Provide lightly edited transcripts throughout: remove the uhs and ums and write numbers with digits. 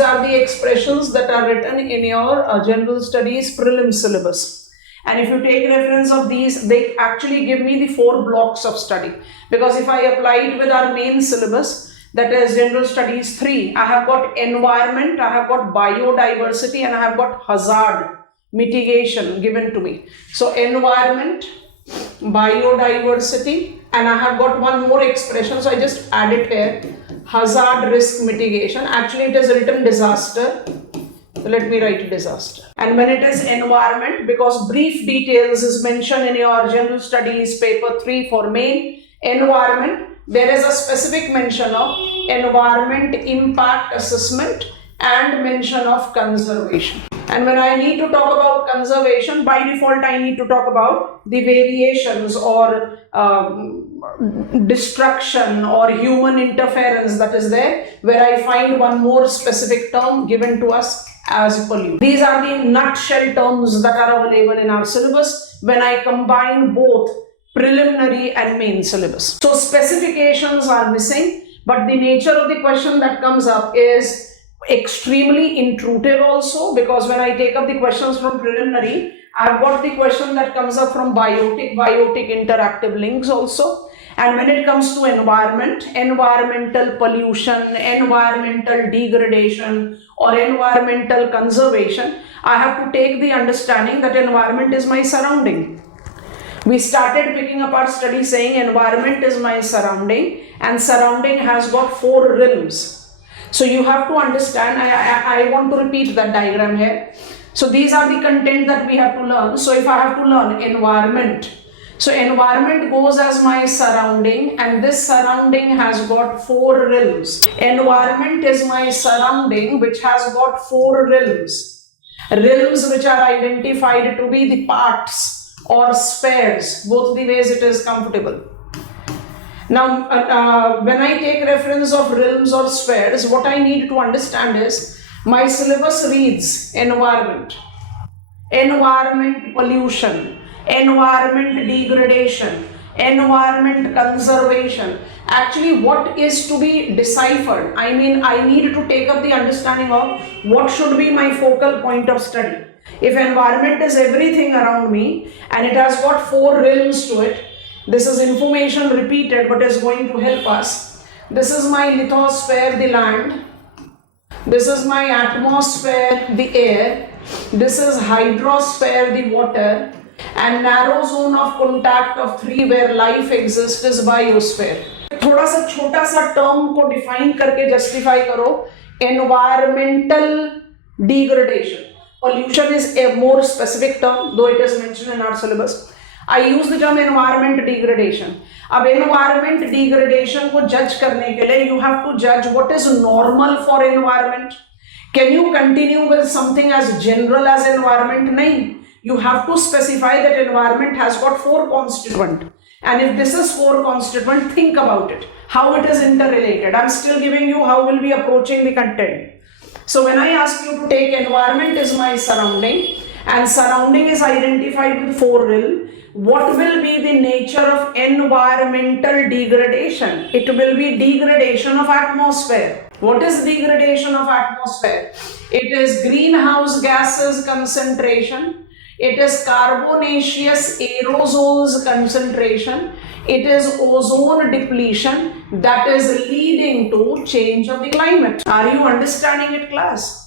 These are the expressions that are written in your general studies prelim syllabus. And if you take reference of these, they actually give me the 4 blocks of study. Because if I apply it with our main syllabus, that is general studies 3, I have got environment, I have got biodiversity, and I have got hazard mitigation given to me. So environment, biodiversity, and I have got one more expression, so I just add it here, hazard risk mitigation. Actually it is written disaster, so let me write disaster. And when it is environment, because brief details is mentioned in your general studies paper 3 for main environment, there is a specific mention of environment impact assessment and mention of conservation. And when I need to talk about conservation, by default I need to talk about the variations or destruction or human interference that is there, where I find one more specific term given to us as pollution. These are the nutshell terms that are available in our syllabus when I combine both preliminary and main syllabus. So specifications are missing, but the nature of the question that comes up is extremely intuitive also, because when I take up the questions from preliminary, I've got the question that comes up from biotic interactive links also. And when it comes to environment, environmental pollution, environmental degradation, or environmental conservation, I have to take the understanding that environment is my surrounding. We started picking up our study saying environment is my surrounding, and surrounding has got 4 realms. So you have to understand, I want to repeat that diagram here. So these are the content that we have to learn. So if I have to learn environment, so environment goes as my surrounding, and this surrounding has got 4 realms. Environment is my surrounding which has got 4 realms. Realms which are identified to be the parts or spheres, both the ways it is comfortable. Now, when I take reference of realms or spheres, what I need to understand is my syllabus reads environment, environment pollution, environment degradation, environment conservation. Actually, what is to be deciphered? I mean, I need to take up the understanding of what should be my focal point of study. If environment is everything around me and it has got 4 realms to it, this is information repeated but is going to help us. This is my lithosphere, the land. This is my atmosphere, the air. This is hydrosphere, the water. And narrow zone of contact of 3 where life exists is biosphere. थोड़ा सा छोटा सा term को define करके justify करो. Environmental degradation. Pollution is a more specific term, though it is mentioned in our syllabus. I use the term environment degradation. अब environment degradation को judge करने के लिए you have to judge what is normal for environment. Can you continue with something as general as environment? नहीं. You have to specify that environment has got 4 constituents. And if this is 4 constituents, think about it. How it is interrelated. I'm still giving you how we'll be approaching the content. So when I ask you to take environment is my surrounding, and surrounding is identified with 4 realms, what will be the nature of environmental degradation? It will be degradation of atmosphere. What is degradation of atmosphere? It is greenhouse gases concentration. It is carbonaceous aerosols concentration. It is ozone depletion that is leading to change of the climate. Are you understanding it, class?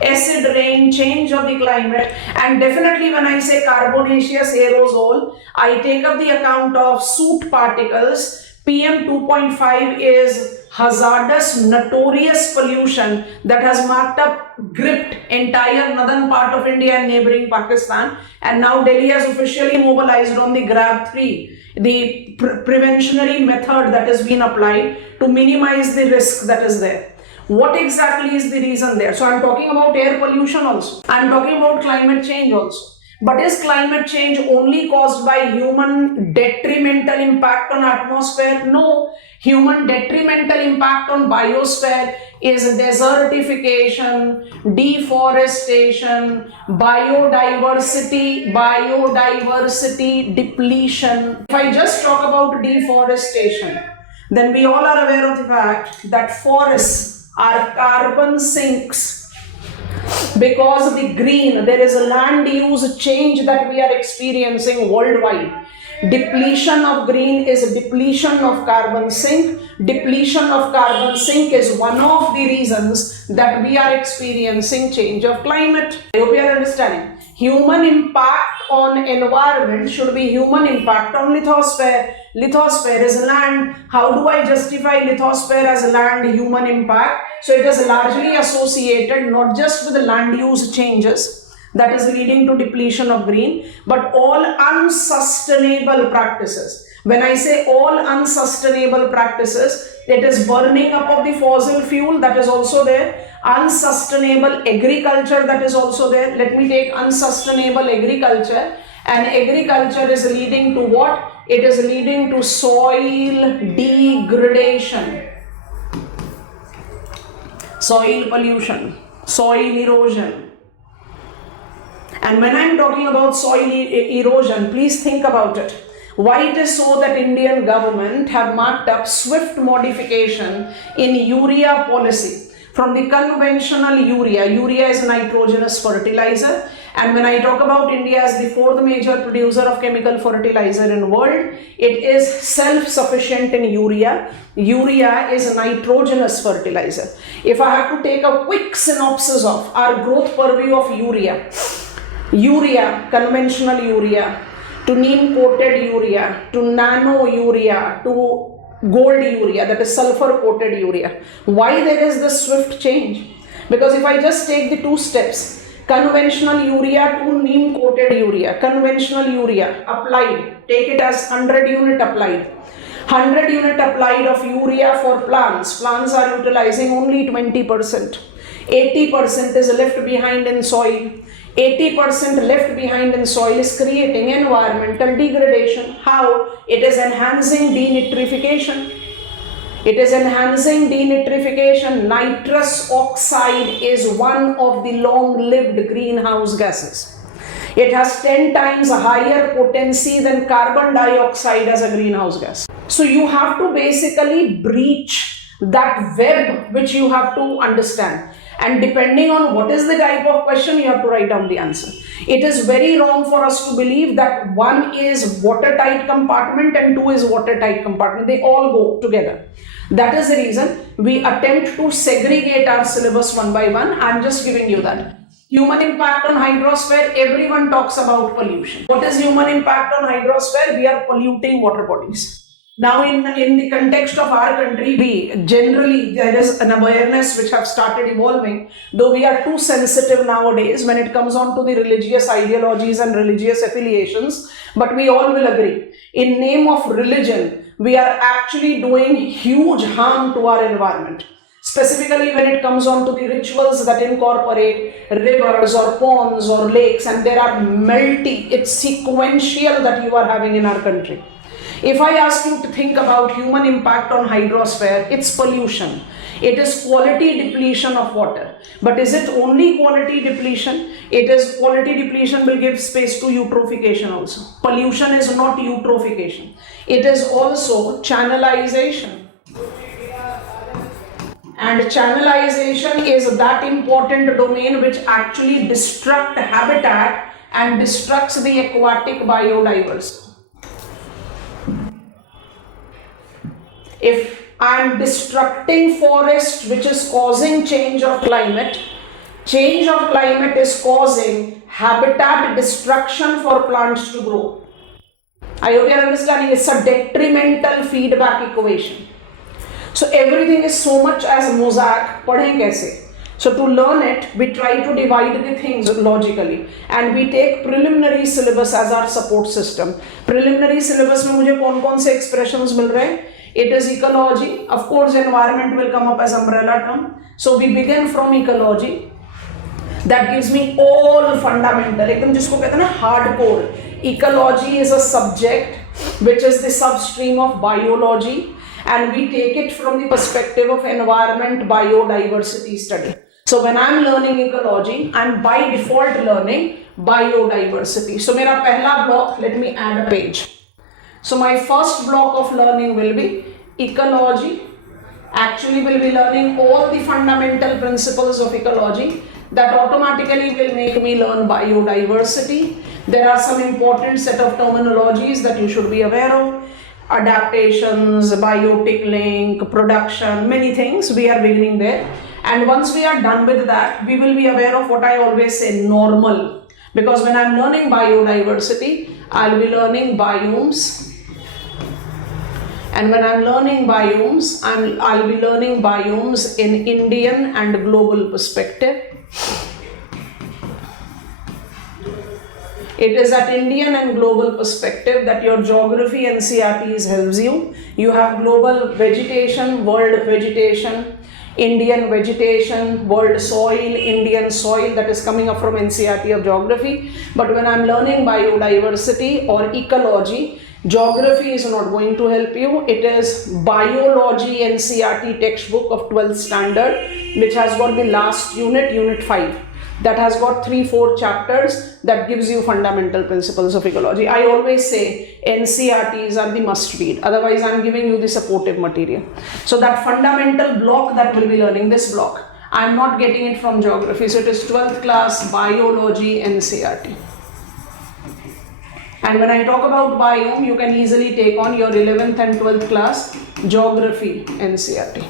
Acid rain, change of the climate. And definitely when I say carbonaceous aerosol, I take up the account of soot particles. PM 2.5 is hazardous, notorious pollution that has marked up, gripped entire northern part of India and neighboring Pakistan. And now Delhi has officially mobilized on the GRAB 3, the preventionary method that has been applied to minimize the risk that is there. What exactly is the reason there? So I'm talking about air pollution also. I'm talking about climate change also. But is climate change only caused by human detrimental impact on atmosphere? No. Human detrimental impact on biosphere is desertification, deforestation, biodiversity depletion. If I just talk about deforestation, then we all are aware of the fact that forests our carbon sinks because the green, there is a land use change that we are experiencing worldwide. Depletion of green is depletion of carbon sink. Depletion of carbon sink is one of the reasons that we are experiencing change of climate. I hope you are understanding. Human impact on environment should be human impact on lithosphere. Lithosphere is land. How do I justify lithosphere as land human impact? So it is largely associated not just with the land use changes that is leading to depletion of green, but all unsustainable practices. When I say all unsustainable practices, it is burning up of the fossil fuel, that is also there. Unsustainable agriculture, that is also there. Let me take unsustainable agriculture, and agriculture is leading to what? It is leading to soil degradation, soil pollution, soil erosion. And when I am talking about soil erosion, please think about it. Why it is so that Indian government have marked up swift modification in urea policy from the conventional urea. Urea is a nitrogenous fertilizer, and when I talk about India as the fourth major producer of chemical fertilizer in the world, it is self-sufficient in urea. Urea is a nitrogenous fertilizer. If I have to take a quick synopsis of our growth purview of urea, conventional urea, to neem coated urea, to nano urea, to gold urea, that is sulfur coated urea. Why there is this swift change? Because if I just take the two steps, conventional urea to neem coated urea, conventional urea applied, take it as 100 unit applied. 100 unit applied of urea for plants are utilizing only 20%. 80% is left behind in soil. 80% left behind in soil is creating environmental degradation. How? It is enhancing denitrification. It is enhancing denitrification. Nitrous oxide is one of the long-lived greenhouse gases. It has 10 times a higher potency than carbon dioxide as a greenhouse gas. So you have to basically breach that web which you have to understand. And depending on what is the type of question, you have to write down the answer. It is very wrong for us to believe that one is watertight compartment and two is watertight compartment. They all go together. That is the reason we attempt to segregate our syllabus one by one. I am just giving you that. Human impact on hydrosphere, everyone talks about pollution. What is human impact on hydrosphere? We are polluting water bodies. Now in the context of our country, there is an awareness which have started evolving, though we are too sensitive nowadays when it comes on to the religious ideologies and religious affiliations, but we all will agree. In name of religion, we are actually doing huge harm to our environment. Specifically when it comes on to the rituals that incorporate rivers or ponds or lakes, and there are it's sequential that you are having in our country. If I ask you to think about human impact on hydrosphere, it's pollution. It is quality depletion of water. But is it only quality depletion? It is quality depletion will give space to eutrophication also. Pollution is not eutrophication. It is also channelization. And channelization is that important domain which actually destructs habitat and destructs the aquatic biodiversity. If I am destructing forest which is causing change of climate is causing habitat destruction for plants to grow. I hope you are understanding. It's a detrimental feedback equation. So everything is so much as mosaic. Padhen kaise? So to learn it, we try to divide the things logically, and we take preliminary syllabus as our support system. Preliminary syllabus में मुझे कौन-कौन से expressions मिल रहे हैं? It is ecology. Of course, environment will come up as umbrella term. So we begin from ecology. That gives me all fundamental. एकदम जिसको कहते हैं ना hardcore. Ecology is a subject which is the substream of biology, and we take it from the perspective of environment biodiversity study. So when I'm learning ecology, I'm by default learning biodiversity. So मेरा पहला block, let me add a page. So my first block of learning will be ecology actually will be learning all the fundamental principles of ecology that automatically will make me learn biodiversity. There are some important set of terminologies that you should be aware of. Adaptations, biotic link, production, many things. We are beginning there. And once we are done with that, we will be aware of what I always say, normal. Because when I'm learning biodiversity, I'll be learning biomes. And when I'm learning biomes, I'll be learning biomes in Indian and global perspective. It is at Indian and global perspective that your geography NCERT helps you. You have global vegetation, world vegetation, Indian vegetation, world soil, Indian soil, that is coming up from NCERT of geography. But when I'm learning biodiversity or ecology, geography is not going to help you. It is biology NCERT textbook of 12th standard, which has got the last unit, unit 5. That has got 3-4 chapters that gives you fundamental principles of ecology. I always say NCERTs are the must read, otherwise I'm giving you the supportive material. So that fundamental block that we'll be learning, this block, I'm not getting it from geography. So it is 12th class biology NCERT. And when I talk about biome, you can easily take on your 11th and 12th class geography NCERT.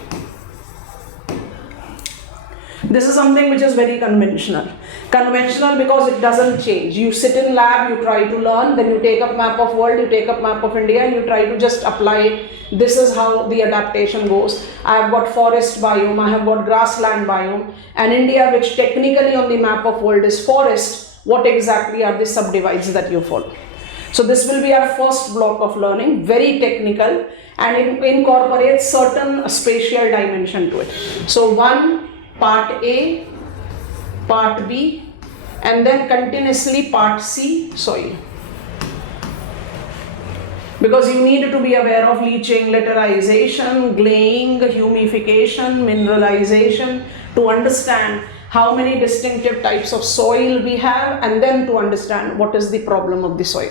This is something which is very conventional. Conventional because it doesn't change. You sit in lab, you try to learn, then you take up map of world, you take up map of India, and you try to just apply it. This is how the adaptation goes. I have got forest biome, I have got grassland biome, and India, which technically on the map of world is forest, what exactly are the subdivides that you follow? So this will be our first block of learning, very technical, and it incorporates certain spatial dimension to it. So one, part A, part B, and then continuously part C, soil. Because you need to be aware of leaching, littorization, glaying, humification, mineralization, to understand how many distinctive types of soil we have, and then to understand what is the problem of the soil.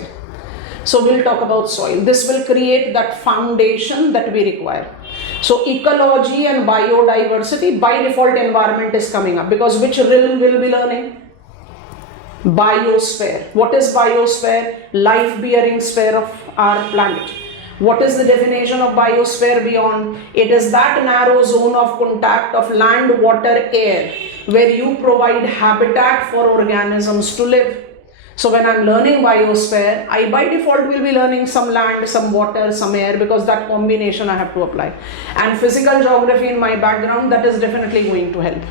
So we'll talk about soil. This will create that foundation that we require. So ecology and biodiversity, by default environment is coming up, because which realm will be learning? Biosphere. What is biosphere? Life-bearing sphere of our planet. What is the definition of biosphere beyond? It is that narrow zone of contact of land, water, air, where you provide habitat for organisms to live. So when I'm learning biosphere, I by default will be learning some land, some water, some air, because that combination I have to apply. And physical geography in my background, that is definitely going to help.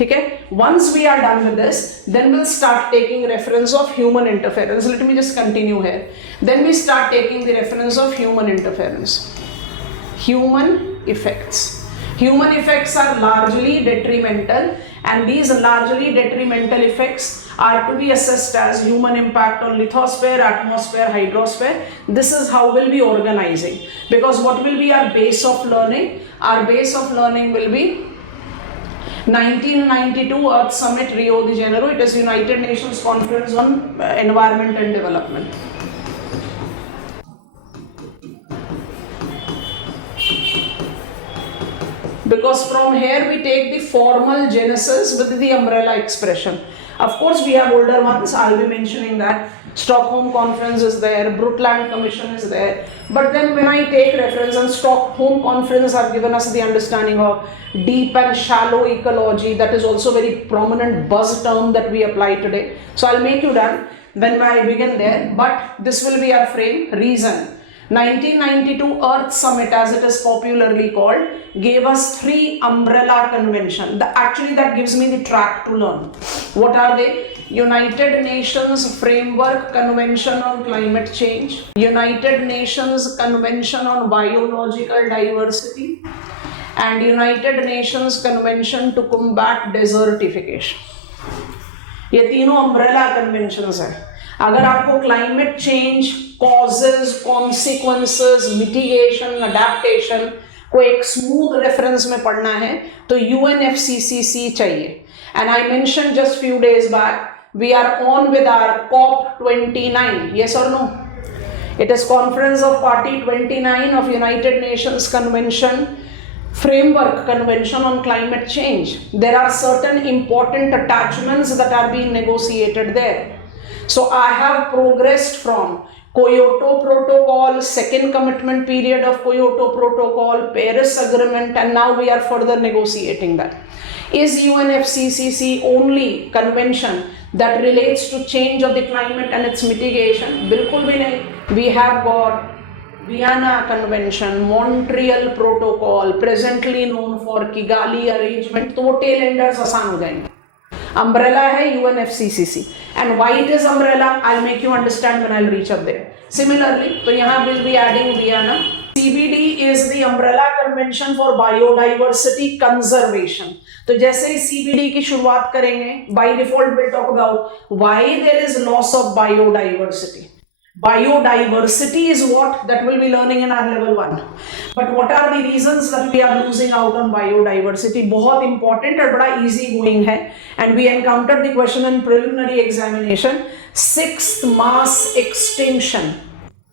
Okay? Once we are done with this, then we'll start taking reference of human interference. Let me just continue here. Then we start taking the reference of human interference. Human effects. Human effects are largely detrimental, and these largely detrimental effects are to be assessed as human impact on lithosphere, atmosphere, hydrosphere. This is how we'll be organizing, because what will be our base of learning? Our base of learning will be 1992 Earth Summit, Rio de Janeiro. It is United Nations Conference on Environment and Development. Because from here we take the formal genesis with the umbrella expression. Of course, we have older ones. I'll be mentioning that. Stockholm Conference is there, Brundtland Commission is there. But then when I take reference, and Stockholm Conference have given us the understanding of deep and shallow ecology, that is also very prominent buzz term that we apply today. So I'll make you done when I begin there, but this will be our frame. Reason. 1992 Earth Summit, as it is popularly called, gave us 3 umbrella convention. Actually, that gives me the track to learn. What are they? United Nations Framework Convention on Climate Change, United Nations Convention on Biological Diversity, and United Nations Convention to Combat Desertification. ये तीनों umbrella conventions हैं. अगर आपको climate change, causes, consequences, mitigation, adaptation को एक smooth reference में पढ़ना है तो UNFCCC चाहिए. And I mentioned just few days back, we are on with our COP29. Yes or no? It is Conference of Party 29 of United Nations Convention framework convention on climate change. There are certain important attachments that are being negotiated there. So I have progressed from Kyoto Protocol, second commitment period of Kyoto Protocol, Paris Agreement, and now we are further negotiating that. Is UNFCCC only convention that relates to change of the climate and its mitigation? Bilkul bhi nahi. We have got Vienna Convention, Montreal Protocol, presently known for Kigali Arrangement. तो वो tail enders आसान हो जाएंगे. Umbrella है UNFCCC, and why it is umbrella I'll make you understand when I'll reach up there. Similarly, तो यहाँ we'll be adding Vienna. CBD is the umbrella convention for biodiversity conservation. तो जैसे ही CBD की शुरुआत करेंगे, by default we'll talk about why there is loss of biodiversity. Biodiversity is what that we'll be learning in our level 1. But what are the reasons that we are losing out on biodiversity? बहुत important और बड़ा easy going है, and we encountered the question in preliminary examination. 6th mass extinction.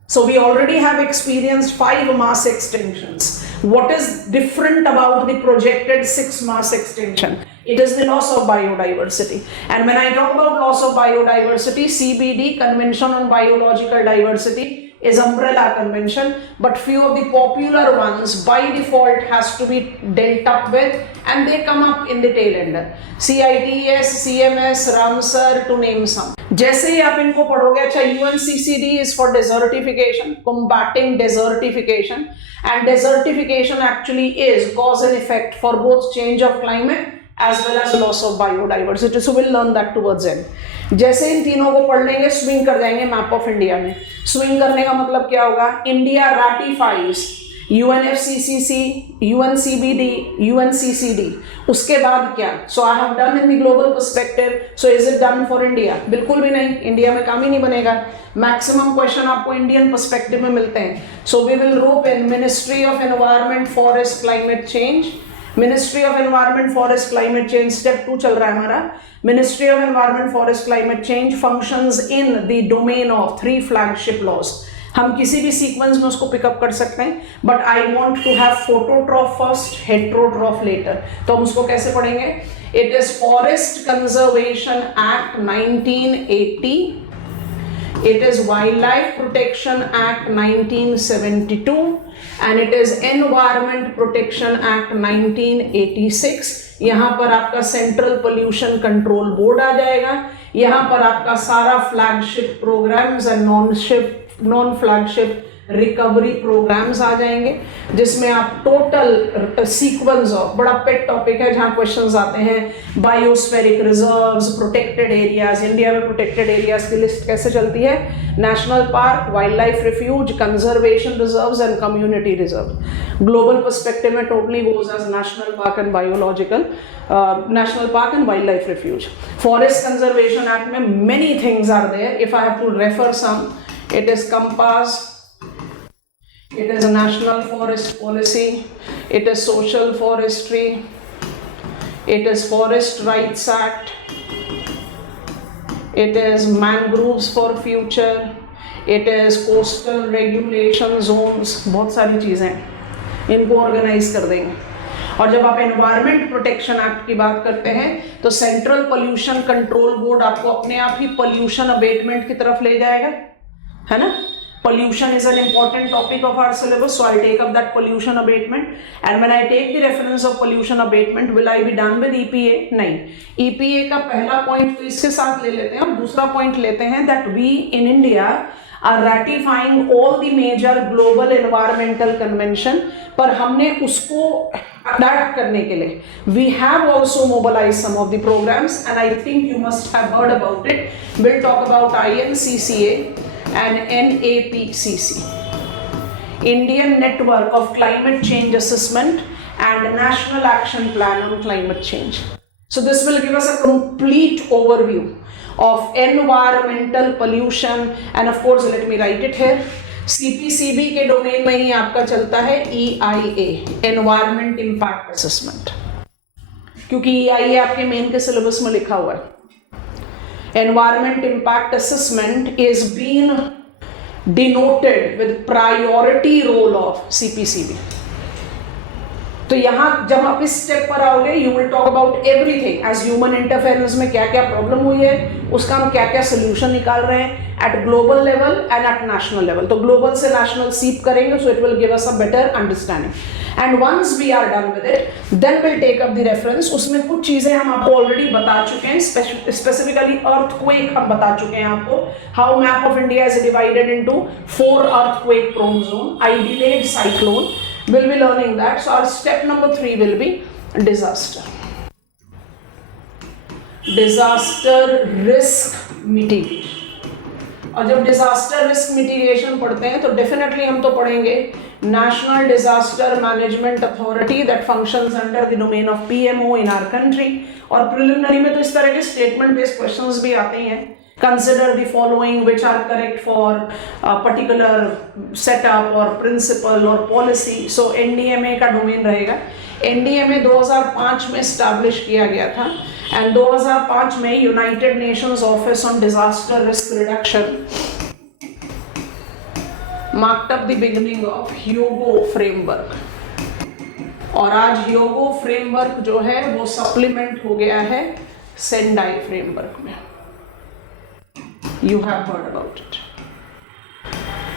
So we already have experienced 5 mass extinctions. What is different about the projected 6th mass extinction? It is the loss of biodiversity. And when I talk about loss of biodiversity, CBD, Convention on Biological Diversity, is umbrella convention, but few of the popular ones by default has to be dealt up with, and they come up in the tail ender. CITES, CMS, Ramsar, to name some. जैसे ही आप इनको पढ़ोगे, अच्छा UNCCD is for desertification, combating desertification, and desertification actually is cause and effect for both change of climate as well as loss of biodiversity. So we'll learn that towards end. जैसे इन तीनों को पढ़ लेंगे, स्विंग कर जाएंगे map of India में. Swing करने का मतलब क्या होगा? India ratifies UNFCCC, UNCBD, UNCCD. उसके बाद क्या? So I have done in the global perspective. So is it done for India? बिल्कुल भी नहीं. इंडिया में काम ही नहीं बनेगा. मैक्सिमम क्वेश्चन आपको इंडियन पर्सपेक्टिव में मिलते हैं. So we will rope in Ministry of Environment, Forest, Climate Change. Ministry of environment forest climate change step 2 चल रहा है हमारा. Ministry of environment forest climate change functions in the domain of 3 flagship laws. हम किसी भी sequence में उसको pickup कर सकते हैं, but I want to have phototroph first, heterotroph later. तो हम उसको कैसे पढ़ेंगे? It is forest conservation act 1980. It is Wildlife Protection Act 1972 and it is Environment Protection Act 1986. यहाँ पर आपका सेंट्रल पोल्यूशन कंट्रोल बोर्ड आ जाएगा. यहाँ पर आपका सारा flagship programmes and non flagship recovery programmes आ जाएंगे, जिसमें आप टोटल सीक्वेंस ऑफ, बड़ा पेट टॉपिक है जहाँ क्वेश्चंस आते हैं, biospheric reserves, protected areas. India में प्रोटेक्टेड एरियाज की लिस्ट कैसे चलती है? National park, wildlife refuge, conservation reserves and community reserve. Global perspective में totally goes as national park and biological, national park and wildlife refuge. Forest conservation act में many things are there. If I have to refer some, it is compass, it is a national forest policy, it is social forestry, it is forest rights act, it is mangroves for future, it is coastal regulation zones. बहुत सारी चीज़ें इनको organise कर देंगे. और जब आप environment protection act की बात करते हैं तो सेंट्रल पोल्यूशन कंट्रोल बोर्ड आपको अपने आप ही पोल्यूशन अबेटमेंट की तरफ ले जाएगा, है ना? Pollution is an important topic of our syllabus, so I'll take up that pollution abatement. And when I take the reference of pollution abatement, will I be done with EPA? नहीं. EPA का पहला point तो इसके साथ ले लेते हैं, और दूसरा point लेते हैं that we in India are ratifying all the major global environmental convention. पर हमने उसको adapt करने के लिए we have also mobilized some of the programs, and I think you must have heard about it. We'll talk about INCCA and NAPCC, Indian Network of Climate Change Assessment and National Action Plan on Climate Change. So this will give us a complete overview of environmental pollution, and of course let me write it here. CPCB के domain में ही आपका चलता है EIA, Environment Impact Assessment, क्योंकि EIA आपके main के syllabus में लिखा हुआ है. Environment impact assessment is being denoted with priority role of CPCB. तो यहाँ जब आप इस स्टेप पर आओगे you will talk about everything as human interference में क्या क्या प्रॉब्लम हुई है, उसका हम क्या क्या सोल्यूशन निकाल रहे हैं at global level and at national level. तो ग्लोबल से नेशनल सीप करेंगे, so it will give us a better understanding. And once we are done with it then will take up the reference. उसमें कुछ चीजें हम आपको ऑलरेडी बता चुके हैं, स्पेसिफिकली अर्थक्वेक हम बता चुके हैं आपको, how map of India is divided into 4 earthquake prone zone, आइडिलेड, cyclone. We'll be learning that. So our step number 3 will be disaster. Disaster risk mitigation. और जब disaster risk mitigation पढ़ते हैं तो definitely हम तो पढ़ेंगे National Disaster Management Authority that functions under the domain of PMO in our country. और preliminary में तो इस तरह के statement based questions भी आते हैं। Consider the following which are correct for a particular setup or principle or policy. So NDMA का डोमेन रहेगा। NDMA 2005 में स्टैब्लिश किया गया था एंड 2005 में United Nations office on disaster risk reduction marked up the beginning of Hyogo framework. और आज Hyogo framework जो है वो सप्लीमेंट हो गया है सेंडाई फ्रेमवर्क में। You have heard about it.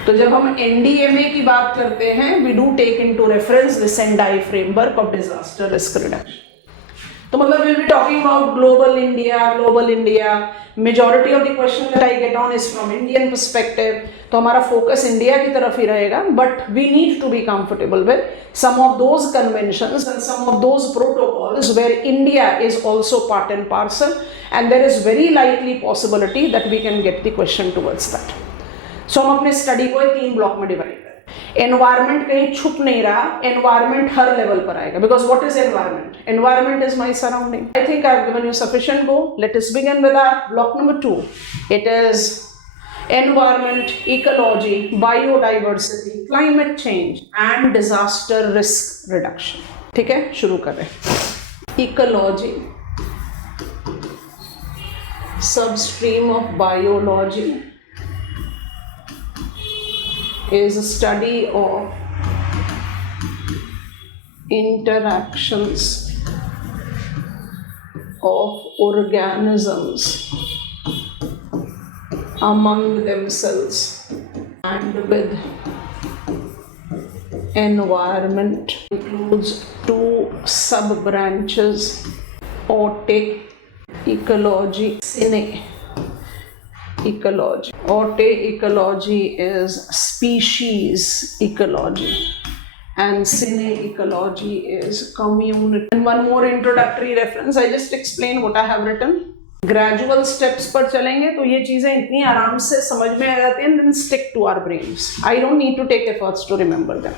तो जब हम NDMA की बात करते हैं we do take into reference the Sendai framework of disaster risk reduction. तो मतलब we'll be talking about global India. Majority of the question that I get on is from Indian perspective. तो हमारा focus India की तरफ ही रहेगा, but we need to be comfortable with some of those conventions and some of those protocols where India is also part and parcel, and there is very likely possibility that we can get the question towards that. So हम अपने study को 3 block में divide करें। Environment कहीं छुप नहीं रहा, environment हर level पर आएगा, because what is environment? Environment is my surrounding. I think I have given you sufficient go. Let us begin with our block number 2। It is environment, ecology, biodiversity, climate change and disaster risk reduction. ठीक है, शुरू कर रहे हैं। Ecology, substream of biology is a study of interactions of organisms among themselves and with environment. Includes 2 sub branches: Ote ecology, Cine ecology. Ote ecology is species ecology and Cine ecology is community. And one more introductory reference, I just explain what I have written. Gradual steps पर चलेंगे तो ये चीजें इतनी आराम से समझ में आ जाती हैं, then stick to our brains. I don't need to take efforts to remember them.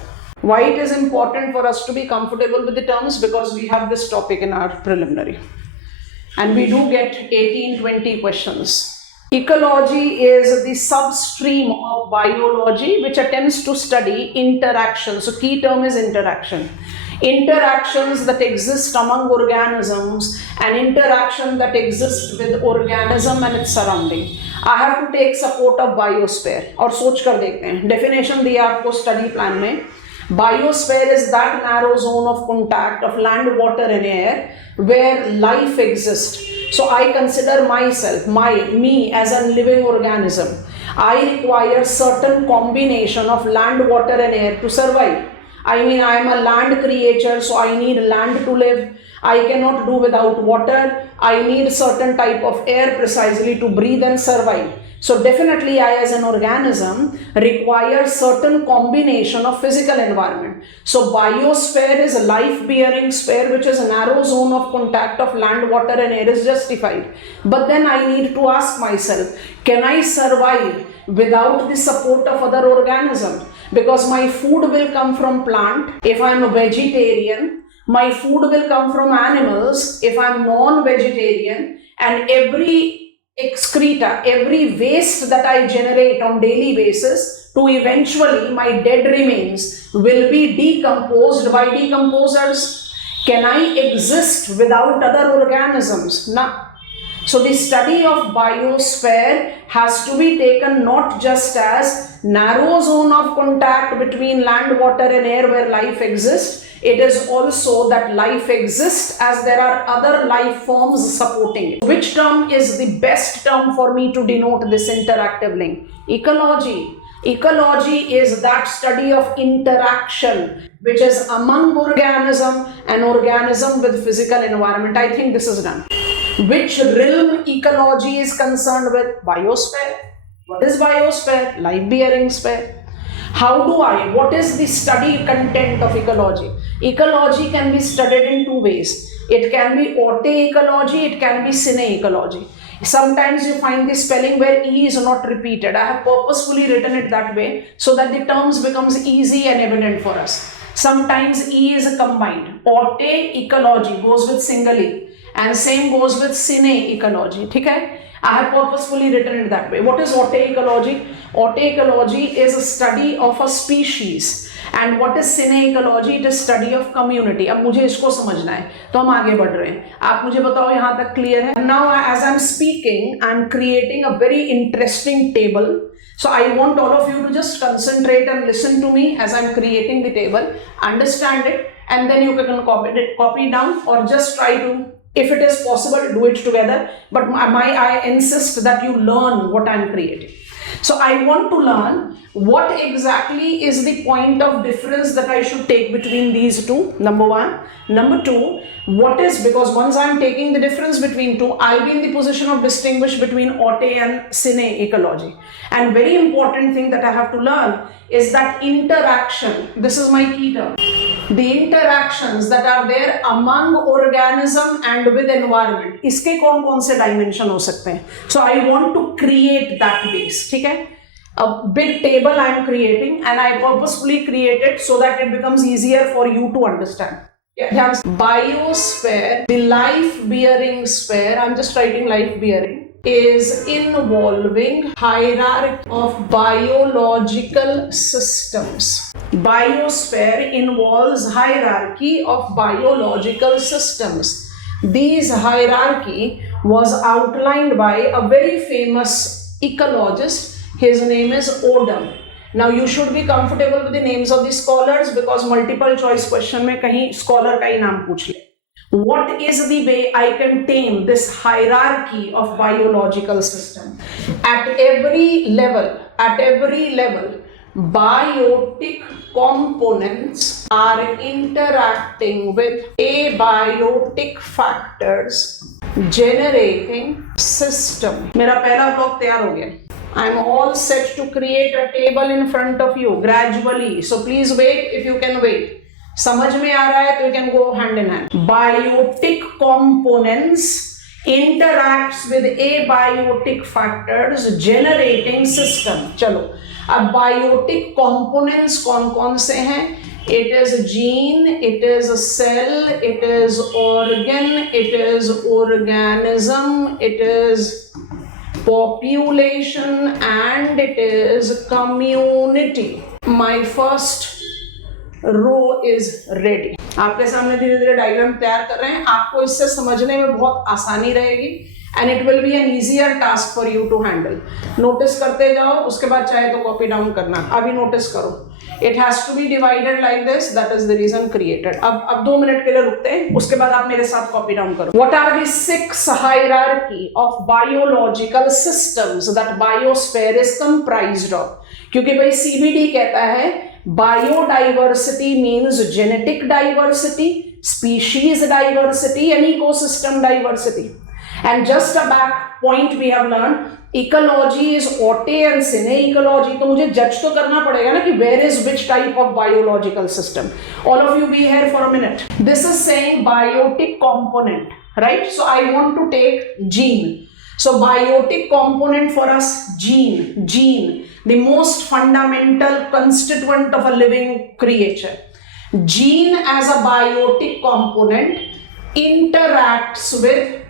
Why it is important for us to be comfortable with the terms? Because we have this topic in our preliminary and we do get 18-20 questions. Ecology is the substream of biology which attempts to study interactions. So key term is interaction. Interactions that exist among organisms and interaction that exist with organism and its surrounding. I have to take support of biosphere. और सोच कर देखते हैं, definition दिया आपको study plan में। Biosphere is that narrow zone of contact of land, water and air where life exists. So I consider myself, me as a living organism. I require certain combination of land, water and air to survive. I mean, I am a land creature, so I need land to live. I cannot do without water. I need certain type of air precisely to breathe and survive. So definitely I as an organism require certain combination of physical environment. So biosphere is a life-bearing sphere which is a narrow zone of contact of land, water and air is justified. But then I need to ask myself, can I survive without the support of other organisms? Because my food will come from plant. If I am a vegetarian, my food will come from animals. If I am non-vegetarian, and every excreta, every waste that I generate on daily basis to eventually my dead remains will be decomposed by decomposers. Can I exist without other organisms? No. So the study of biosphere has to be taken not just as narrow zone of contact between land, water and air where life exists. It is also that life exists as there are other life forms supporting it. Which term is the best term for me to denote this interactive link? Ecology. Ecology is that study of interaction which is among organism and organism with physical environment. I think this is done. Which realm ecology is concerned with? Biosphere. What is biosphere? Life-bearing sphere. What is the study content of ecology? Ecology can be studied in two ways. It can be autoecology, it can be syneecology. Sometimes you find the spelling where E is not repeated. I have purposefully written it that way so that the terms becomes easy and evident for us. Sometimes E is combined. Autoecology goes with single E and same goes with syneecology. Okay? I have purposefully written it that way. What is autoecology? Autoecology is a study of a species. And what is syneecology? It is study of community. अब मुझे इसको समझना है तो हम आगे बढ़ रहे हैं. आप मुझे बताओ यहाँ तक clear है? Now as I'm speaking, I'm creating a very interesting table. So I want all of you to just concentrate and listen to me as I'm creating the table. Understand it, and then you can copy down, or just try to, if it is possible, do it together. But I insist that you learn what I'm creating. So I want to learn what exactly is the point of difference that I should take between these two, number one. Number two, what is, because once I'm taking the difference between two, I'll be in the position of distinguish between auto and syneecology. And very important thing that I have to learn is that interaction. This is my key term. The interactions that are there among organism and with environment. इसके कौन-कौन से dimension हो सकते हैं? So I want to create that base. ठीक है? A big table I am creating, and I purposefully create it so that it becomes easier for you to understand. Yeah. Biosphere, the life-bearing sphere, I'm just writing life-bearing, is involving hierarchy of biological systems. Biosphere involves hierarchy of biological systems. This hierarchy was outlined by a very famous ecologist. His name is Odum. Now you should be comfortable with the names of the scholars because multiple choice question में कहीं scholar का ही नाम पूछ ले. What is the way I can tame this hierarchy of biological system? At every level, biotic components are interacting with abiotic factors, generating system. मेरा पहला block तैयार हो गया. I am all set to create a table in front of you gradually. So please wait if you can wait. समझ में आ रहा है तो you can go hand in hand. Biotic components interacts with abiotic factors generating system. चलो अब biotic components कौन-कौन से हैं? It is gene, it is a cell, it is organ, it is organism, it is population, and it is community. My first row is ready. आपके सामने धीरे धीरे diagram तैयार कर रहे हैं. आपको इससे समझने में बहुत आसानी रहेगी and it will be an easier task for you to handle. Notice करते जाओ, उसके बाद चाहे तो कॉपी डाउन करना. अभी नोटिस करो. It has to be divided like this. That is the reason created. अब 2 मिनट के लिए रुकते हैं. उसके बाद आप मेरे साथ कॉपी डाउन करो. What are the 6 hierarchy of biological systems that biosphere is comprised of? क्योंकि भाई CBD कहता है biodiversity means genetic diversity, species diversity, and ecosystem diversity. And just a back point we have learned, ecology is auto and syneecology. तो मुझे जज तो करना पड़ेगा ना कि where is which type of biological system. All of you be here for a minute. This is saying biotic component, right? So I want to take gene. So biotic component for us, gene, the most fundamental constituent of a living creature. Gene as a biotic component interacts with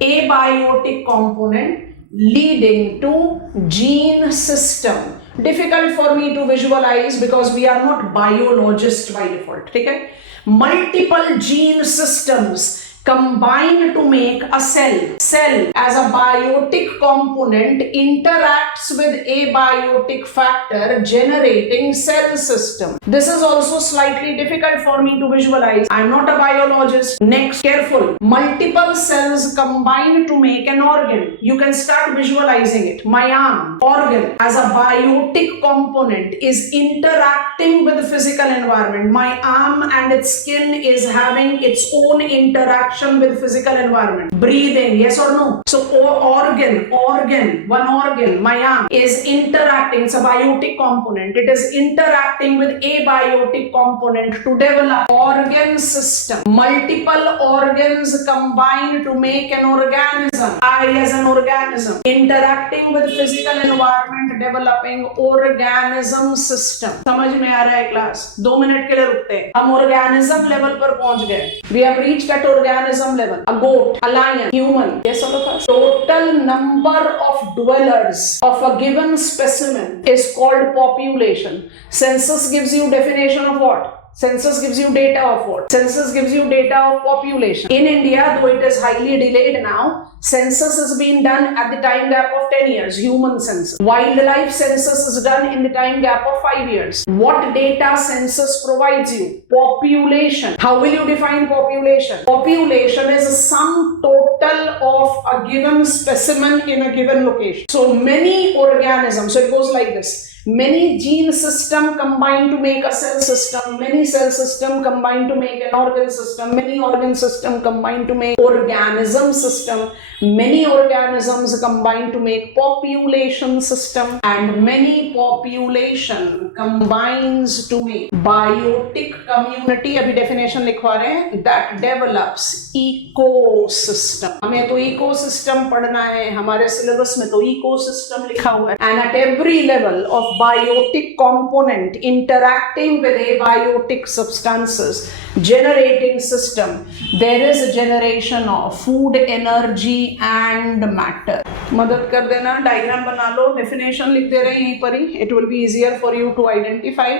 abiotic component leading to gene system. Difficult for me to visualize because we are not biologists by default. ठीक है? Multiple gene systems combine to make a cell. Cell as a biotic component interacts with abiotic factor, generating cell system. This is also slightly difficult for me to visualize. I am not a biologist. Next, careful. Multiple cells combine to make an organ. You can start visualizing it. My arm, organ as a biotic component is interacting with the physical environment. My arm and its skin is having its own interaction with physical environment. Breathing, yes or no? So organ, one organ, my arm is interacting. It's a biotic component. It is interacting with abiotic component to develop organ system. Multiple organs combine to make an organism. I as an organism interacting with physical environment, developing organism system. समझ में आ रहा है class? 2 minute के लिए रुकते हैं. हम organism level पर पहुंच गए. We have reached at organism level. A goat, a lion, human. Yes, all of us. Total number of dwellers of a given specimen is called population. Census gives you definition of what? Census gives you data of what? Census gives you data of population. In India, though it is highly delayed now, census has been done at the time gap of 10 years, human census. Wildlife census is done in the time gap of 5 years. What data census provides you? Population. How will you define population? Population is a sum total of a given specimen in a given location. So many organisms, so it goes like this. Many gene system combine to make a cell system. Many cell system combine to make an organ system. Many organ system combine to make organism system. Many organisms combine to make population system. And many population combines to make biotic community. अभी definition लिखवा रहे हैं. That develops ecosystem. हमें तो ecosystem पढ़ना है. हमारे syllabus में तो ecosystem लिखा हुआ है. And at every level of biotic component interacting with abiotic substances, generating system, there is a generation of food, energy and matter. मदद कर देना, डायग्राम बना लो, डेफिनेशन लिख दे रहे हैं यहीं पर ही. It will be easier for you to identify.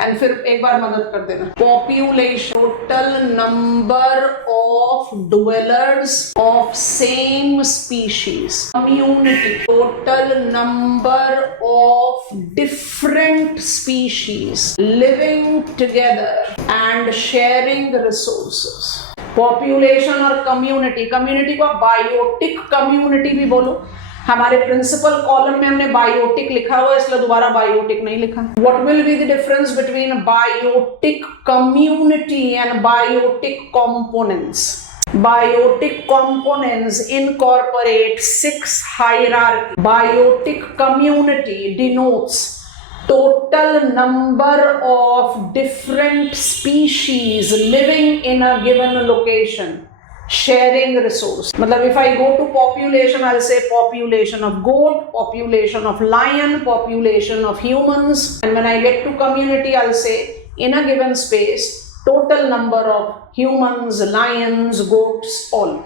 And फिर एक बार मदद कर देना. Population, total number of dwellers of same species. Community, total number of different species living together and sharing resources. Population और community, community को biotic community भी बोलो. हमारे प्रिंसिपल कॉलम में हमने बायोटिक लिखा हुआ है, इसलिए दोबारा बायोटिक नहीं लिखा. What will be the difference between biotic community and biotic components? Biotic components incorporate 6 hierarchy. Biotic community denotes total number of different species living in a given location, sharing resource. मतलब if I go to population, I'll say population of goat, population of lion, population of humans. And when I get to community, I'll say in a given space, total number of humans, lions, goats, all.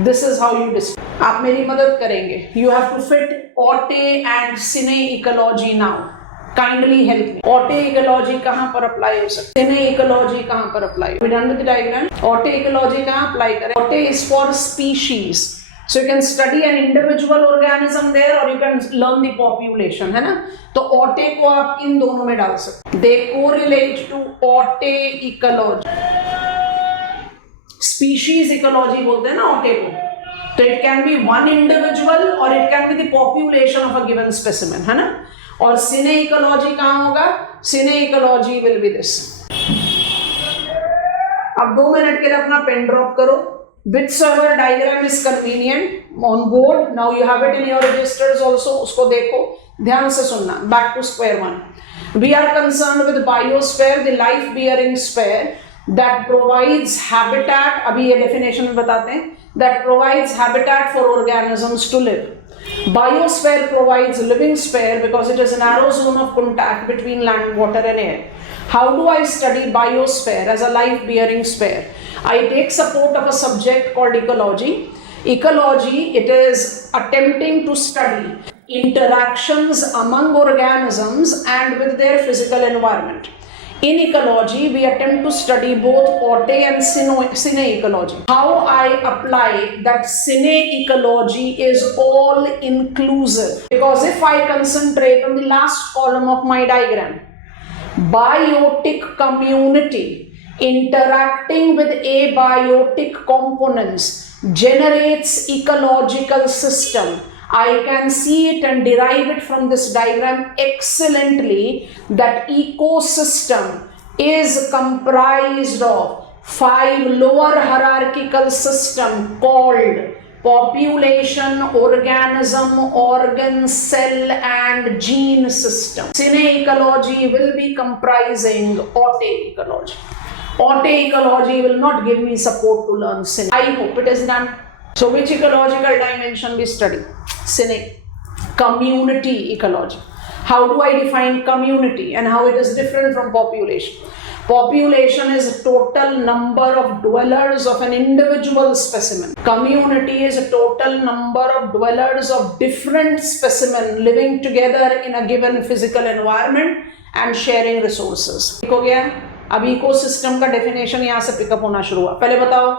This is how you describe. आप मेरी मदद करेंगे. You have to fit Otte and Cine ecology now. Kindly help me. Otte ecology कहाँ पर apply हो सकता है? Cine ecology कहाँ पर apply? We done with the diagram. Otte ecology कहाँ apply करें? Otte is for species. So you can study an individual organism there or you can learn the population, है ना? तो Otte को आप इन दोनों में डाल सकते. They correlate to Otte ecology. Species ecology बोलते हैं ना Otte को. तो it can be one individual or it can be the population of a given specimen, है ना? और सिने इकोलॉजी कहाँ होगा? सिने इकोलॉजी विल बी दिस. अब 2 मिनट के लिए अपना पेन ड्रॉप करो. whichsoever diagram is convenient on board. Now you have it in your registers also. उसको देखो, ध्यान से सुनना. Back to square one. We are concerned with biosphere, the life bearing sphere that provides habitat. अभी ये definition में बताते हैं. That provides habitat for organisms to live. Biosphere provides living sphere because it is a narrow zone of contact between land, water and air. How do I study biosphere as a life-bearing sphere? I take support of a subject called ecology. Ecology, it is attempting to study interactions among organisms and with their physical environment. In ecology, we attempt to study both Auto and Sine ecology. How I apply that Sine ecology is all inclusive. Because if I concentrate on the last column of my diagram, biotic community interacting with abiotic components generates ecological system. I can see it and derive it from this diagram excellently that ecosystem is comprised of 5 lower hierarchical systems called population, organism, organ, cell and gene system. Sine ecology will be comprising Auto ecology. Auto ecology will not give me support to learn Sine. I hope it is done. So which ecological dimension we study? Sine. Community ecology. How do I define community and how it is different from population? Population is a total number of dwellers of an individual specimen. Community is a total number of dwellers of different specimen living together in a given physical environment and sharing resources. ठीक हो गया? अब ecosystem का definition यहाँ से pickup होना शुरू हुआ. पहले बताओ,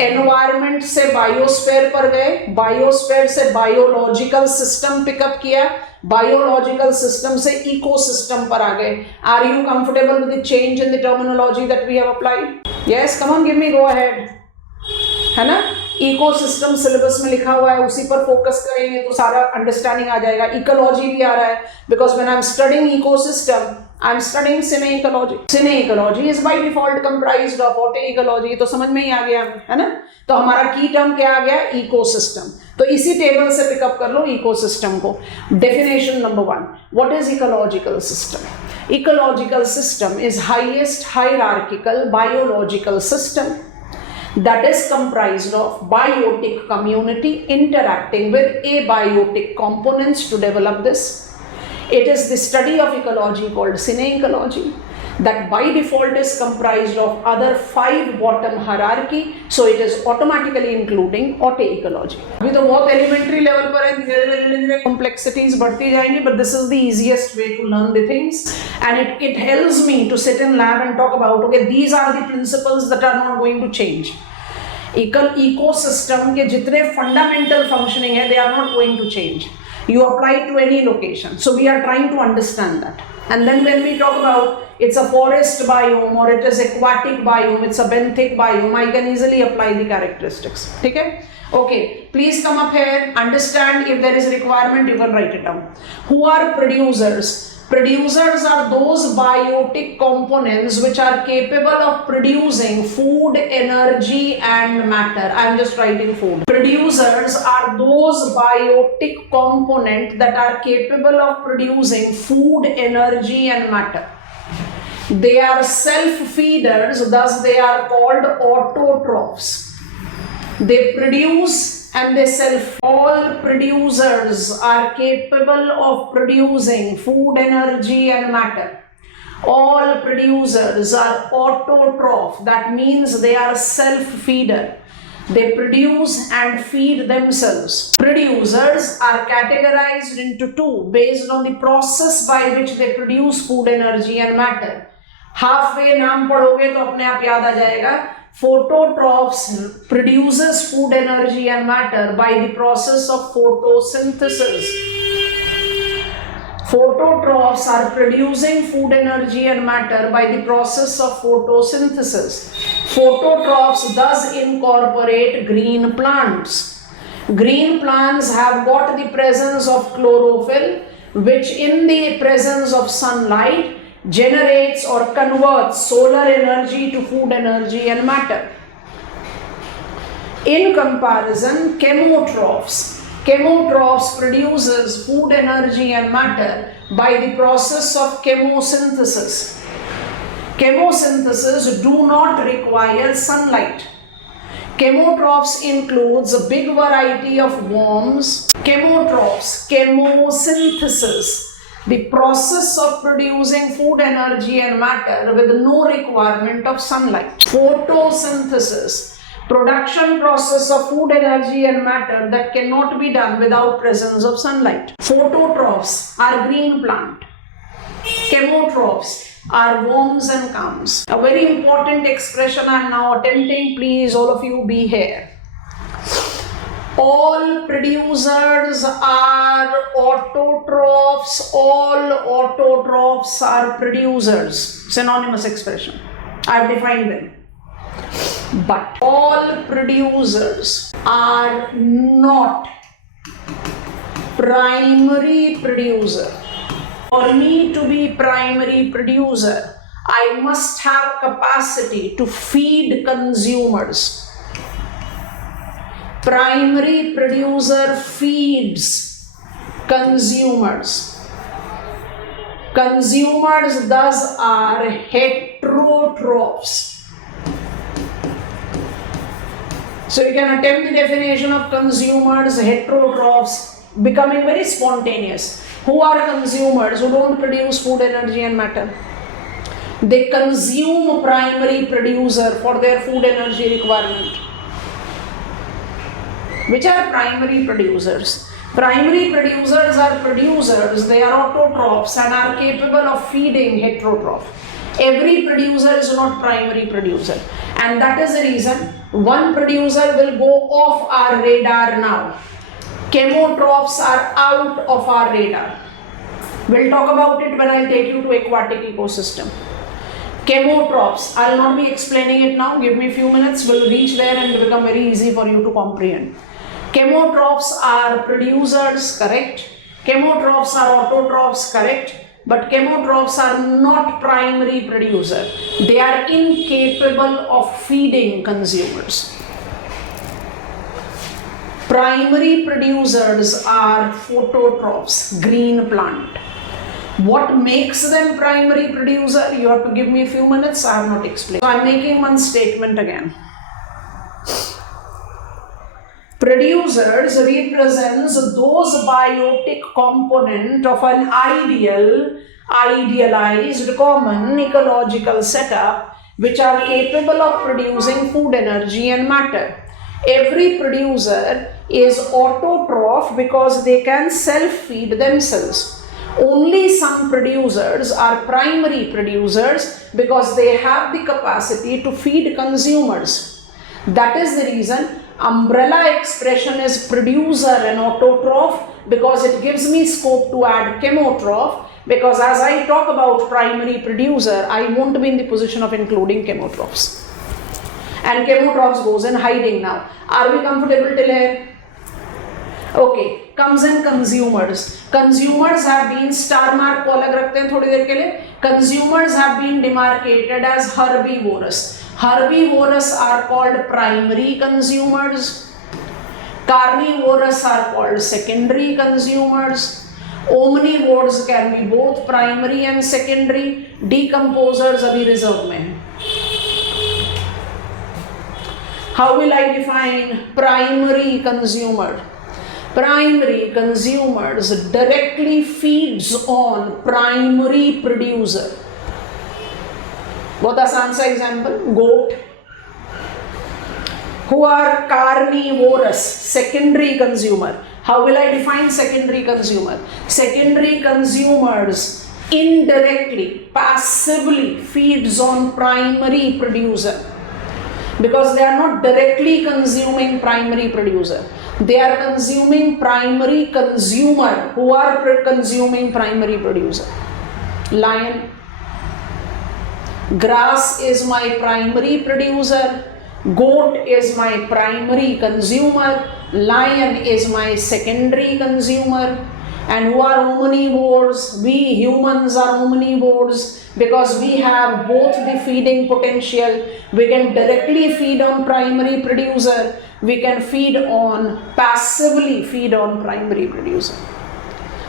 एनवायरमेंट से बायोस्फीयर पर गए, बायोस्फीयर से बायोलॉजिकल सिस्टम पिकअप किया, बायोलॉजिकल सिस्टम से इकोसिस्टम पर आ गए. Are you comfortable with the change in the terminology that we have applied? Yes, come on, give me, go ahead. है ना? इकोसिस्टम सिलेबस में लिखा हुआ है, उसी पर फोकस करेंगे तो सारा अंडरस्टैंडिंग आ जाएगा. इकोलॉजी भी आ रहा है, because when I am studying ecosystem I am studying Sine ecology. Sine ecology is by default comprised of Auto ecology. तो समझ में ही आ गया है ना? तो हमारा की टर्म क्या आ गया? इकोसिस्टम. तो इसी टेबल से पिकअप कर लो इकोसिस्टम को. Definition number 1, what is ecological system? Ecological system is highest hierarchical biological system that is comprised of biotic community interacting with abiotic components to develop this. It is the study of ecology called Sine ecology that by default is comprised of other 5 bottom hierarchy, so it is automatically including Auto ecology. अभी तो बहुत elementary level पर है, धीरे-धीरे complexities बढ़ती जाएंगी, but this is the easiest way to learn the things, and it helps me to sit in lab and talk about, okay, these are the principles that are not going to change. Ecosystem के जितने fundamental functioning है, they are not going to change. You apply it to any location. So we are trying to understand that. And then when we talk about it's a forest biome or it is aquatic biome, it's a benthic biome, I can easily apply the characteristics. Okay? Okay, please come up here, understand. If there is a requirement, you can write it down. Who are producers? Producers are those biotic components which are capable of producing food, energy and matter. I am just writing food. Producers are those biotic components that are capable of producing food, energy and matter. They are self-feeders, thus they are called autotrophs. They produce and they sell. All producers are capable of producing food, energy and matter. All producers are autotroph. That means they are self-feeder. They produce and feed themselves. Producers are categorized into 2 based on the process by which they produce food, energy and matter. Halfway नाम पढ़ोगे तो अपने आप याद आ जाएगा. Phototrophs produces food, energy and matter by the process of photosynthesis. Phototrophs are producing food, energy and matter by the process of photosynthesis. Phototrophs thus incorporate green plants. Green plants have got the presence of chlorophyll, which in the presence of sunlight generates or converts solar energy to food, energy and matter. In comparison, chemotrophs produces food, energy and matter by the process of chemosynthesis. Chemosynthesis do not require sunlight. Chemotrophs includes a big variety of worms. Chemosynthesis, the process of producing food, energy and matter with no requirement of sunlight. Photosynthesis, production process of food, energy and matter that cannot be done without presence of sunlight. Phototrophs are green plant. Chemotrophs, are worms and comes. A very important expression I'm now attempting, please all of you be here. All producers are autotrophs, all autotrophs are producers. Synonymous expression. I've defined them. But all producers are not primary producer. For me to be primary producer, I must have capacity to feed consumers. Primary producer feeds consumers. Consumers thus are heterotrophs. So you can attempt the definition of consumers, heterotrophs, becoming very spontaneous. Who are consumers? Who don't produce food, energy and matter. They consume primary producer for their food, energy requirement. Which are primary producers? Primary producers are producers, they are autotrophs and are capable of feeding heterotroph. Every producer is not primary producer, and that is the reason one producer will go off our radar now. Chemotrophs are out of our radar. We'll talk about it when I take you to aquatic ecosystem. Chemotrophs, I'll not be explaining it now, give me a few minutes, we'll reach there and it will become very easy for you to comprehend. Chemotrophs are producers, correct? Chemotrophs are autotrophs, correct? But chemotrophs are not primary producer. They are incapable of feeding consumers. Primary producers are phototrophs, green plant. What makes them primary producer? You have to give me a few minutes, I have not explained. So I am making one statement again. Producers represents those biotic component of an idealized common ecological setup which are capable of producing food, energy and matter. Every producer is autotroph because they can self-feed themselves. Only some producers are primary producers because they have the capacity to feed consumers. That is the reason umbrella expression is producer and autotroph, because it gives me scope to add chemotroph, because as I talk about primary producer, I won't be in the position of including chemotrophs. And chemotrophs goes in hiding now. Are we comfortable till here? Okay, comes in consumers. Consumers have been star mark को अलग रखते हैं थोड़ी देर के लिए. Consumers have been demarcated as herbivorous. Herbivorous are called primary consumers. Carnivorous are called secondary consumers. Omnivores can be both primary and secondary. Decomposers अभी reserve में हैं. How will I define primary consumer? Primary consumers directly feeds on primary producer. बहुत आसान सा example, goat. Who are carnivorous, secondary consumer. How will I define secondary consumer? Secondary consumers indirectly, passively feeds on primary producer, because they are not directly consuming primary producer. They are consuming primary consumer who are consuming primary producer. Lion. Grass is my primary producer. Goat is my primary consumer. Lion is my secondary consumer. And who are omnivores? We humans are omnivores because we have both the feeding potential. We can directly feed on primary producer. We can passively feed on primary producer.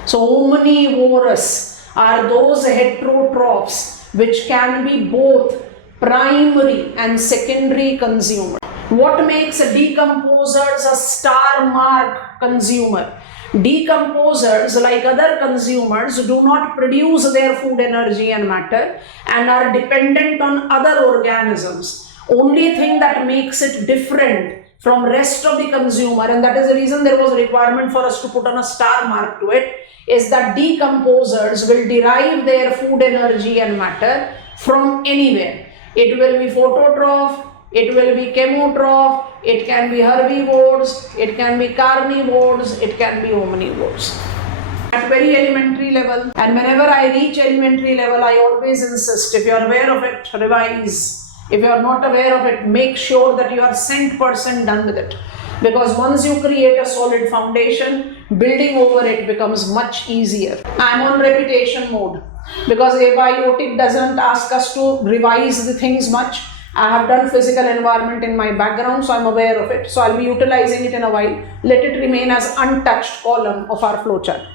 So omnivorous are those heterotrophs which can be both primary and secondary consumer. What makes decomposers a star mark consumer? Decomposers, like other consumers, do not produce their food, energy and matter and are dependent on other organisms. Only thing that makes it different from rest of the consumer, and that is the reason there was a requirement for us to put on a star mark to it, is that decomposers will derive their food energy and matter from anywhere. It will be phototroph, it will be chemotroph, it can be herbivores, it can be carnivores, it can be omnivores. At very elementary level, and whenever I reach elementary level, I always insist, if you are aware of it, revise. If you are not aware of it, make sure that you are 100% done with it. Because once you create a solid foundation, building over it becomes much easier. I am on repetition mode because abiotic doesn't ask us to revise the things much. I have done physical environment in my background, so I'm aware of it. So I'll be utilizing it in a while. Let it remain as untouched column of our flowchart.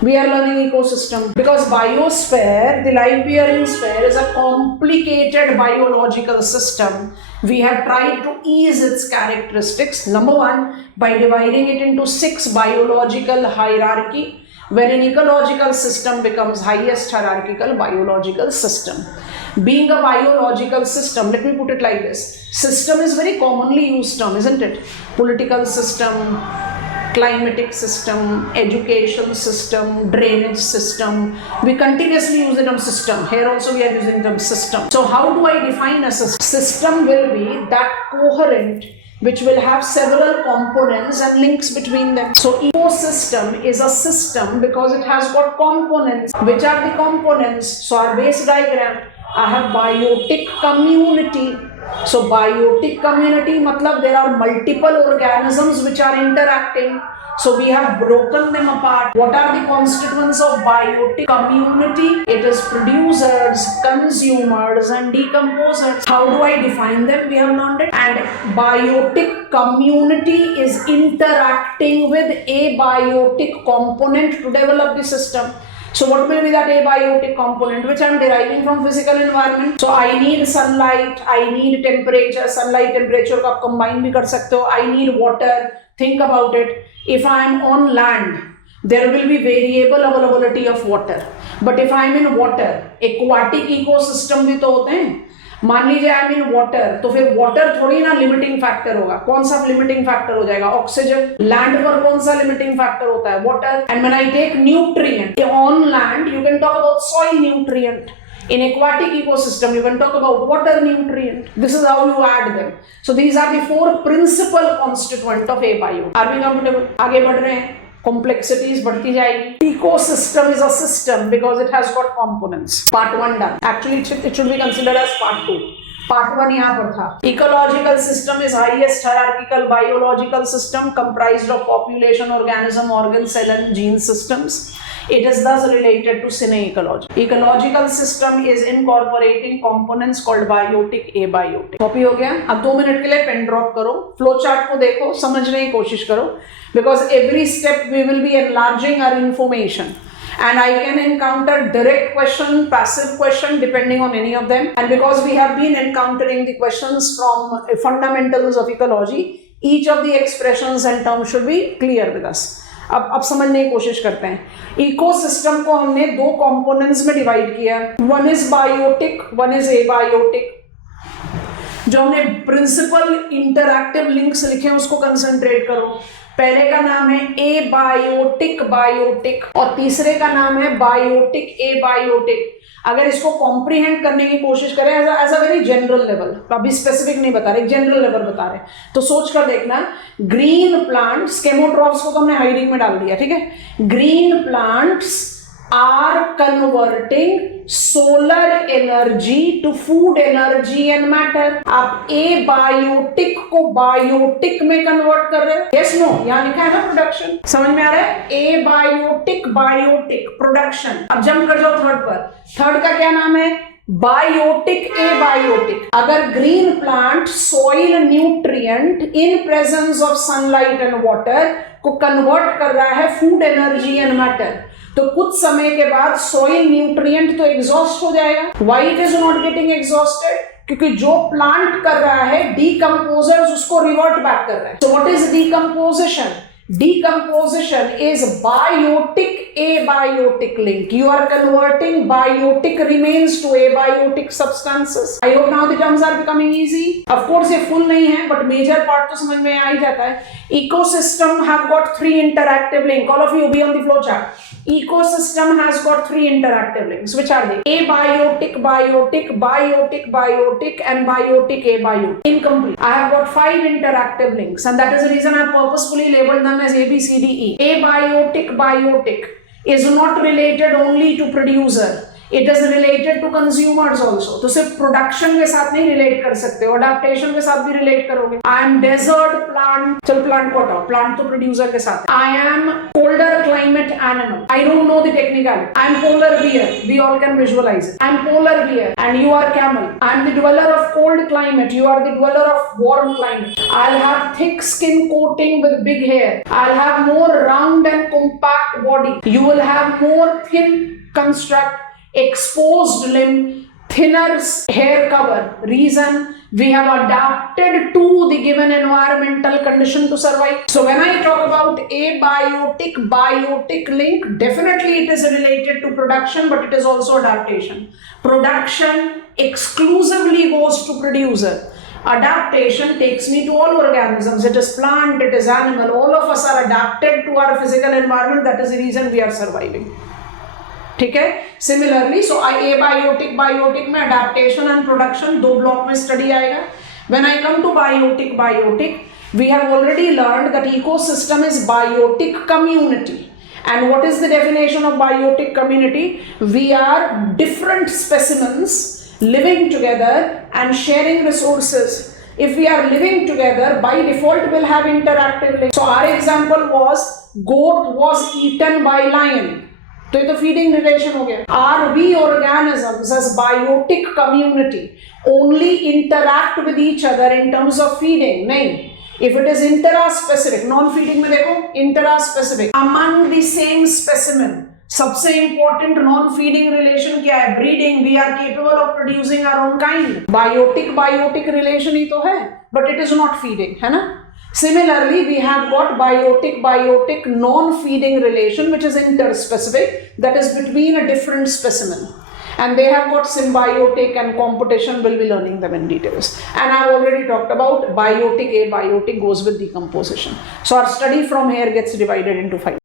We are learning ecosystem because biosphere, the life-bearing sphere, is a complicated biological system. We have tried to ease its characteristics. Number one, by dividing it into 6 biological hierarchy, where an ecological system becomes highest hierarchical biological system. Being a biological system, let me put it like this. System is very commonly used term, isn't it? Political system, climatic system, education system, drainage system. We continuously use the term system. Here also we are using the term system. So how do I define a system? System will be that coherent which will have several components and links between them. So ecosystem is a system because it has got components. Which are the components? So our base diagram, I have biotic community. So biotic community matlab there are multiple organisms which are interacting. So we have broken them apart. What are the constituents of biotic community? It is producers, consumers and decomposers. How do I define them? We have learned it. And biotic community is interacting with abiotic component to develop the system. So what will be that abiotic component which I am deriving from physical environment? So I need sunlight, I need temperature, sunlight temperature को आप combine भी कर सकते हो. I need water. Think about it. If I am on land, there will be variable availability of water. But if I am in water, aquatic ecosystem भी तो होते हैं. मान लीजिए आई एम इन वाटर, तो फिर वाटर थोड़ी ना लिमिटिंग फैक्टर होगा. कौन सा लिमिटिंग फैक्टर हो जाएगा? ऑक्सीजन. लैंड पर कौन सा लिमिटिंग फैक्टर होता है? Water. And when I take nutrient on land, you can talk about soil nutrient. In aquatic ecosystem, you can talk about water nutrient. This is how you add them. So these are the 4 principal constituent of abio. Are we comfortable? आगे बढ़ रहे हैं. Complexities बढ़ती जाएगी. Ecosystem is a system because it has got components. Part 1 done. Actually, it should be considered as part 2. Part 1 यहाँ पर था. Ecological system is highest hierarchical biological system comprised of population, organism, organ, cell and gene systems. It is thus related to syne-ecology. Ecological system is incorporating components called biotic, abiotic. Copy हो गया? अब 2 minute के लिए pen drop करो, flow chart को देखो, समझने की कोशिश करो, because every step we will be enlarging our information. And I can encounter direct question, passive question depending on any of them. And because we have been encountering the questions from fundamentals of ecology, each of the expressions and terms should be clear with us. अब समझने की कोशिश करते हैं. Ecosystem को हमने 2 components में divide किया. One is biotic, one is abiotic. जो हमने प्रिंसिपल इंटरैक्टिव लिंक्स लिखे हैं उसको कंसंट्रेट करो. पहले का नाम है एबायोटिक बायोटिक और तीसरे का नाम है बायोटिक एबायोटिक. अगर इसको कॉम्प्रीहेंड करने की कोशिश करें as a very general level, अभी स्पेसिफिक नहीं बता रहे, जनरल लेवल बता रहे, तो सोच कर देखना. ग्रीन प्लांट्स, केमोट्रॉप्स को तो हमने हाइडिंग में डाल दिया, ठीक है. Green plants are converting solar energy to food energy and matter. आप एबायोटिक को बायोटिक में कन्वर्ट कर रहे हैं. यस नो, यहां लिखा है ना प्रोडक्शन. समझ में आ रहा है? Abiotic biotic production. अब जंप कर जाओ थर्ड पर. थर्ड का क्या नाम है? Biotic abiotic. अगर green plant soil nutrient in presence of sunlight and water को कन्वर्ट कर रहा है फूड एनर्जी एंड मैटर, तो कुछ समय के बाद सॉइल न्यूट्रिएंट तो एग्जॉस्ट हो जाएगा. Why it is not getting exhausted? क्योंकि जो प्लांट कर रहा है डीकंपोजर्स उसको रिवर्ट बैक कर रहा है. So what is decomposition? Decomposition is biotic abiotic link. You are converting biotic remains to abiotic substances. I hope now the terms are becoming easy. Of course ये full नहीं है, but major part तो समझ में आ ही जाता है. Ecosystem have got 3 interactive link. All of you be on the flow chart. Ecosystem has got 3 interactive links. Which are they? Abiotic, biotic, biotic, biotic, and biotic abiotic. Incomplete. I have got 5 interactive links, and that is the reason I have purposefully labeled them as A, B, C, D, E. Abiotic, biotic is not related only to producer. It is related to consumers also. तो सिर्फ production के साथ नहीं relate कर सकते हो, adaptation के साथ भी रिलेट करोगे. आई एम डेजर्ट प्लांट, चल प्लांट को हटाओ, प्लांट तो प्रोड्यूसर के साथ. I am colder climate animal, I don't know the technical. I am polar bear, we all can visualise it. I am polar bear and you are camel. I am the dweller of cold climate, you are the dweller of warm climate. I'll have thick skin coating with big hair. I'll have more round and compact body. You will have more thin construct, exposed limb, thinner hair cover. Reason, we have adapted to the given environmental condition to survive. So when I talk about abiotic biotic link, definitely it is related to production, but it is also adaptation. Production exclusively goes to producer. Adaptation takes me to all organisms. It is plant, it is animal. All of us are adapted to our physical environment. That is the reason we are surviving. ठीक है. Similarly so abiotic biotic में adaptation and production 2 block में study आएगा. When I come to biotic, we have already learned that ecosystem is biotic community. And what is the definition of biotic community? We are different specimens living together and sharing resources. If we are living together, by default we'll have interactive links. So our example was goat was eaten by lion. तो ये तो feeding relation हो गया. Are we organisms as biotic community only interact with each other in terms of feeding? नहीं. If it is intraspecific, non feeding में देखो intraspecific among the same specimen. सबसे important non feeding relation क्या है? Breeding. We are capable of producing our own kind. Biotic relation ही तो है, but it is not feeding, है ना. Similarly, we have got biotic non-feeding relation, which is interspecific, that is between a different specimen. And they have got symbiotic and competition. We'll be learning them in details. And I've already talked about biotic, abiotic goes with decomposition. So our study from here gets divided into 5.